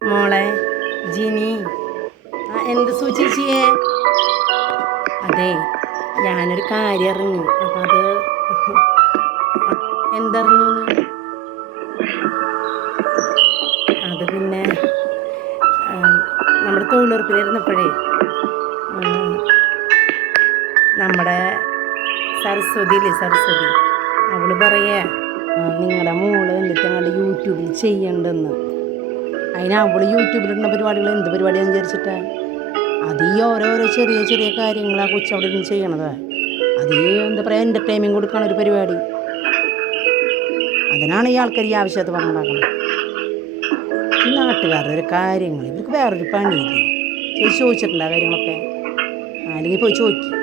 മോളെ ജിനി. എന്ത് സൂചിച്ചിയേ? അതെ, ഞാനൊരു കാര്യം അറിഞ്ഞു. അപ്പം അത് എന്തറിഞ്ഞു? അത് പിന്നെ നമ്മുടെ തൊഴിലുറപ്പിലിരുന്നപ്പോഴേ നമ്മുടെ സരസ്വതി അവള് പറയാ നിങ്ങളുടെ മോള് എന്നിട്ട് ഞങ്ങളുടെ യൂട്യൂബിൽ ചെയ്യണ്ടെന്ന്. അതിന് അവള് യൂട്യൂബിലിടുന്ന പരിപാടികൾ എന്ത് പരിപാടിയാണെന്ന് വിചാരിച്ചിട്ടാ? അത് ഈ ഓരോരോ ചെറിയ ചെറിയ കാര്യങ്ങൾ ആ കൊച്ചവിടെ ഇരുന്ന് ചെയ്യണതാ. അത് എന്താ പറയുക, എൻ്റർടൈൻമെൻറ്റ് കൊടുക്കണ ഒരു പരിപാടി. അതിനാണ് ഈ ആൾക്കാർ ഈ ആവശ്യമായിട്ട് പറഞ്ഞുണ്ടാക്കണം. ഈ നാട്ടുകാരുടെ ഒരു കാര്യങ്ങൾ ഇവർക്ക് വേറൊരു പണിയില്ലേ? ചോദിച്ചിട്ടുണ്ട് ആ കാര്യങ്ങളൊക്കെ. അല്ലെങ്കിൽ പോയി ചോദിക്കും.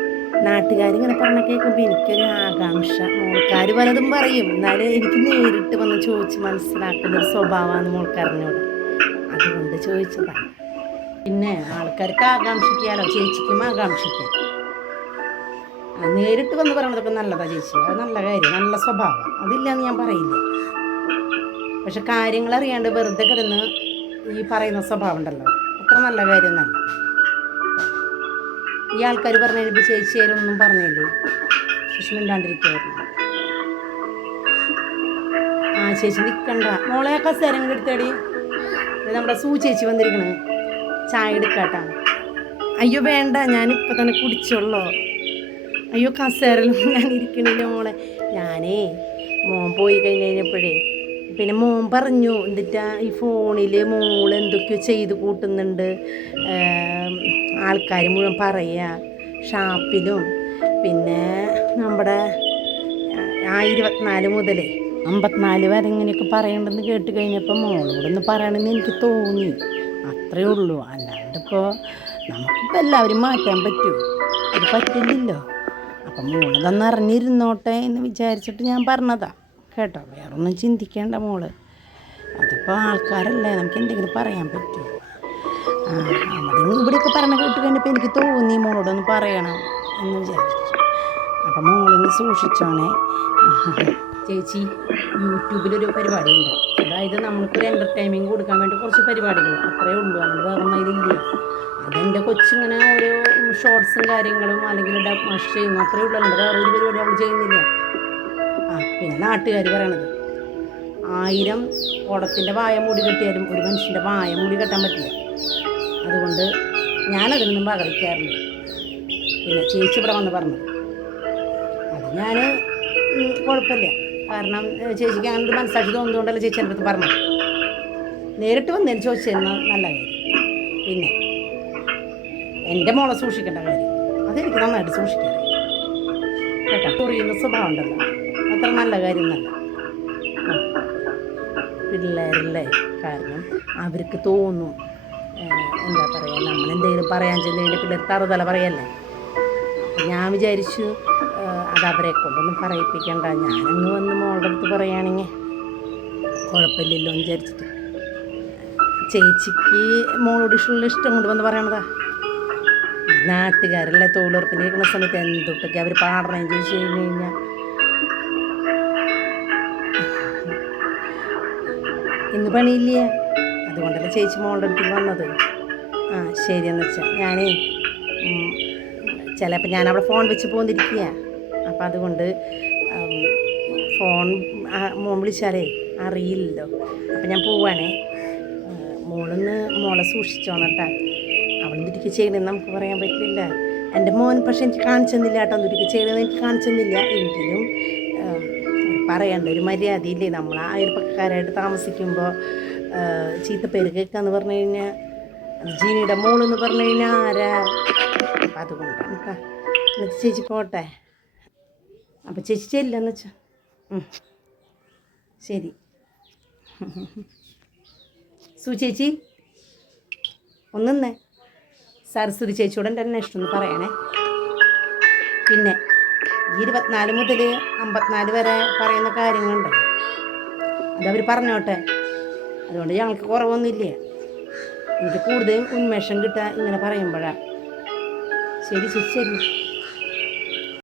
നാട്ടുകാരിങ്ങനെ പറഞ്ഞ കേൾക്കുമ്പോൾ എനിക്കൊരു ആകാംക്ഷ. മോൾക്കാർ പലതും പറയും, എന്നാലും എനിക്ക് നേരിട്ട് വന്ന് ചോദിച്ച് മനസ്സിലാക്കുന്നൊരു സ്വഭാവമാണ് മോൾക്കറിഞ്ഞോട്. അതുകൊണ്ട് ചോദിച്ചതാണ്. പിന്നെ ആൾക്കാർക്ക് ആകാംക്ഷിക്കാലോ, ചേച്ചിക്കും ആകാംക്ഷിക്കാം. നേരിട്ട് വന്ന് പറയണതൊക്കെ നല്ലതാണ് ചേച്ചി, അത് നല്ല കാര്യം, നല്ല സ്വഭാവം, അതില്ലാന്ന് ഞാൻ പറയില്ല. പക്ഷെ കാര്യങ്ങൾ അറിയാണ്ട് വെറുതെ കിടന്ന് ഈ പറയുന്ന സ്വഭാവം ഉണ്ടല്ലോ, അത്ര നല്ല കാര്യമൊന്നല്ല. ഈ ആൾക്കാർ പറഞ്ഞു കഴിയുമ്പോൾ ചേച്ചിയാരൊന്നും പറഞ്ഞില്ലേ, സുഷ്മിണ്ടാണ്ടിരിക്കുമായിരുന്നു. ചേച്ചി നിൽക്കണ്ട മോളെ, കസേര എടുത്തേടി. നമ്മുടെ ചേച്ചി വന്നിരിക്കണേ, ചായ എടുക്കാട്ടാ. അയ്യോ വേണ്ട, ഞാനിപ്പോൾ തന്നെ കുടിച്ചോളൂ. അയ്യോ കസേരയിലൊന്നും ഞാൻ ഇരിക്കണില്ല മോളെ. ഞാനേ മോൻ പോയി കഴിഞ്ഞപ്പോഴേ പിന്നെ മോൻ പറഞ്ഞു, എന്നിട്ടാ ഈ ഫോണിൽ മോൾ എന്തൊക്കെയോ ചെയ്ത് കൂട്ടുന്നുണ്ട്, ആൾക്കാർ മുഴുവൻ പറയുക ഷാപ്പിലും. പിന്നെ നമ്മുടെ 24 മുതൽ 54 വരെ ഇങ്ങനെയൊക്കെ പറയണ്ടെന്ന് കേട്ട് കഴിഞ്ഞപ്പോൾ മോളോടൊന്ന് പറയണമെന്ന് എനിക്ക് തോന്നി. അത്രയേ ഉള്ളൂ. അല്ലാണ്ടിപ്പോൾ നമുക്കിപ്പോൾ എല്ലാവരും മാറ്റാൻ പറ്റുമോ? അത് പറ്റില്ലല്ലോ. അപ്പം മോളതൊന്ന് അറിഞ്ഞിരുന്നോട്ടെ എന്ന് വിചാരിച്ചിട്ട് ഞാൻ പറഞ്ഞതാ കേട്ടോ. വേറൊന്നും ചിന്തിക്കേണ്ട മോള്. അതിപ്പോൾ ആൾക്കാരല്ലേ, നമുക്ക് എന്തെങ്കിലും പറയാൻ പറ്റുമോ? അവിടെ ഇവിടെയൊക്കെ പറഞ്ഞ കേട്ട് കഴിഞ്ഞപ്പോൾ എനിക്ക് തോന്നി മോളോടൊന്ന് പറയണം എന്ന് വിചാരിച്ചു. അപ്പം മോളൊന്ന് സൂക്ഷിച്ചോണേ. ചേച്ചി യൂട്യൂബിലൊരു പരിപാടിയുണ്ട്. അതായത് നമ്മൾക്കൊരു എൻ്റർടൈൻമെൻറ്റ് കൊടുക്കാൻ വേണ്ടി കുറച്ച് പരിപാടികൾ അത്രയേ ഉള്ളൂ, അതുകൊണ്ട് വേറെ മൈലില്ല. അതെൻ്റെ കൊച്ചിങ്ങനെ ഓരോ ഷോർട്സും കാര്യങ്ങളും അല്ലെങ്കിൽ ഡബ് ചെയ്യുന്നു, അത്രയേ ഉള്ളൂ. വേറെ ഒരു പരിപാടി അവൾ ചെയ്യുന്നില്ല. പിന്നെ നാട്ടുകാർ പറയണത് 1000 കുടത്തിൻ്റെ വായ മൂടി കെട്ടിയാലും ഒരു മനുഷ്യൻ്റെ വായ മൂടി കെട്ടാൻ പറ്റില്ല. അതുകൊണ്ട് ഞാനതിനൊന്നും പകർക്കാറില്ല. പിന്നെ ചേച്ചി ഇവിടെ വന്ന് പറഞ്ഞത് അത് ഞാൻ കുഴപ്പമില്ല. കാരണം ചേച്ചിക്ക് അങ്ങനെ ഒരു മനസ്സാക്ഷി തോന്നുന്നതുകൊണ്ടല്ല ചേച്ചി എൻ്റെ അടുത്ത് പറഞ്ഞത്. നേരിട്ട് വന്നതിന് ചോദിച്ചിരുന്ന നല്ല കാര്യം. പിന്നെ എൻ്റെ മോളെ സൂക്ഷിക്കേണ്ട കാര്യം അതെനിക്ക് നന്നായിട്ട് സൂക്ഷിക്കാറ് കേട്ടോ. കുറിയുന്ന സ്വഭാവം ഉണ്ടല്ലോ, അത്ര നല്ല കാര്യം നല്ല പിള്ളേരല്ലേ. കാരണം അവർക്ക് തോന്നും, എന്താ പറയുക, നമ്മളെന്തെങ്കിലും പറയാൻ ചെന്നതിൻ്റെ പിള്ളേർ തറുതല പറയല്ലേ. അപ്പം ഞാൻ വിചാരിച്ചു അത് അവരെ കൊണ്ടൊന്നും പറയിപ്പിക്കണ്ട, ഞാനങ്ങ് വന്ന് മോളുടെ അടുത്ത് പറയുകയാണെങ്കിൽ കുഴപ്പമില്ലല്ലോ എന്ന് വിചാരിച്ചിട്ട്. ചേച്ചിക്ക് മോളോട് ഇഷ്ടം കൊണ്ട് വന്ന് പറയണതാ. നാട്ടുകാരല്ലേ തൊഴിലുറപ്പിന് ഇരിക്കുന്ന സമയത്ത് എന്തൊട്ടൊക്കെ അവർ പാടണം ചോദിച്ചു കഴിഞ്ഞ് കഴിഞ്ഞാൽ ഇന്ന് പണിയില്ലേ. അതുകൊണ്ടല്ലേ ചേച്ചി മോളുടെ അടുത്ത് വന്നത്. ശരിയെന്ന് വെച്ചാൽ ഞാനേ ചിലപ്പോൾ ഞാനവിടെ ഫോൺ വെച്ച് പോന്നിരിക്കുക. അപ്പം അതുകൊണ്ട് ഫോൺ മോൻ വിളിച്ചാലേ അറിയില്ലല്ലോ. അപ്പം ഞാൻ പോവാണേ. മോളെ സൂക്ഷിച്ചോണം കേട്ടോ. അവളെന്തിരിക്ക് ചെയ്യണമെന്ന് നമുക്ക് പറയാൻ പറ്റില്ല. എൻ്റെ മോൻ പക്ഷെ എനിക്ക് കാണിച്ചെന്നില്ല കേട്ടോ, എന്തിരിക്ക് ചെയ്യണമെന്ന് എനിക്ക് കാണിച്ചെന്നില്ല. എങ്കിലും പറയണ്ട ഒരു മര്യാദയില്ലേ. നമ്മൾ അയൽപ്പക്കാരായിട്ട് താമസിക്കുമ്പോൾ ചീത്തപ്പേര് കേൾക്കാന്ന് പറഞ്ഞു കഴിഞ്ഞാൽ, ജീനിയുടെ മോളെന്ന് പറഞ്ഞു കഴിഞ്ഞാൽ ആരാ? അപ്പം അതുകൊണ്ടാണ് കേട്ടോ. എന്നിട്ട് ചേച്ചി പോട്ടെ. അപ്പം ചേച്ചി ചെല്ലെന്ന് വെച്ചാൽ ശരി. ചേച്ചി ഒന്നേ സരസ്വതി ചേച്ചിയോട് എൻ്റെ അന്വേഷണം ഒന്ന് പറയണേ. പിന്നെ 24 മുതൽ 54 വരെ പറയുന്ന കാര്യങ്ങളുണ്ടല്ലോ, അതവർ പറഞ്ഞോട്ടെ. അതുകൊണ്ട് ഞങ്ങൾക്ക് കുറവൊന്നുമില്ല. എനിക്ക് കൂടുതൽ ഉന്മേഷം കിട്ടുക ഇങ്ങനെ പറയുമ്പോഴാണ്. ശരി ചേച്ചി, ശരി.